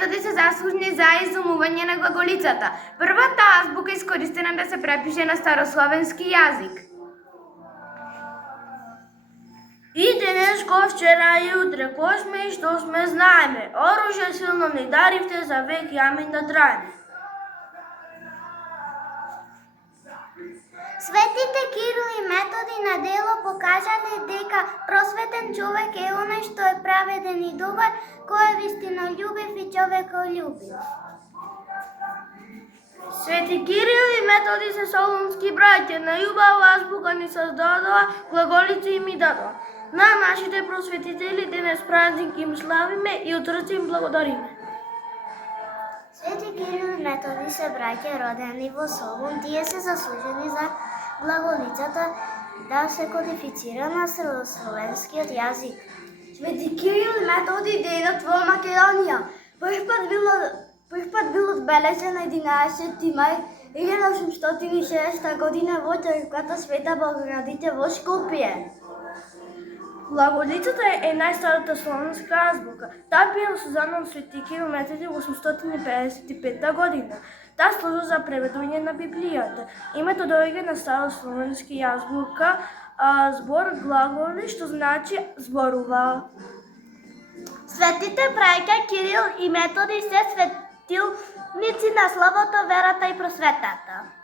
Методи се заслужени за изумување на глаголицата. Првата азбука искористена да се препише на старословенски јазик. И денес, ко вчера и утре, кој сме и што сме знаеме, оружје силно ни даривте за век јамин да трајне. Светите Кирил и Методи на дело покажале дека просветен човек е оној што е праведен и добар, кој е вистинољубив и човеколюбив. Свети Кирил и Методи се солунски браќа, на љубава азбука ни создадоа, глаголици им и дадоа. На нашите просветители денес празник им славиме и утрци им благодариме. Свети Кирил и Методи се браќа родени во Солун, тие се заслужени за глаголицата да се кодифицира на старословенскиот јазик. Свети Кирил и Методи дејдат во Македонија. Прв пат бил одбележен на 11 мај 1860 година во црквата Света Богородица во Скопје. Глаголицата е најстарата словенска азбука. Таа била создадена од Свети Кирил и Методи во 855 година. Таа служи за преведување на Библијата. Името доаѓа на старословенски азбука, збор глаголи, што значи зборува. Светите браќа Кирил и Методи се светилници на словото, верата и просветата.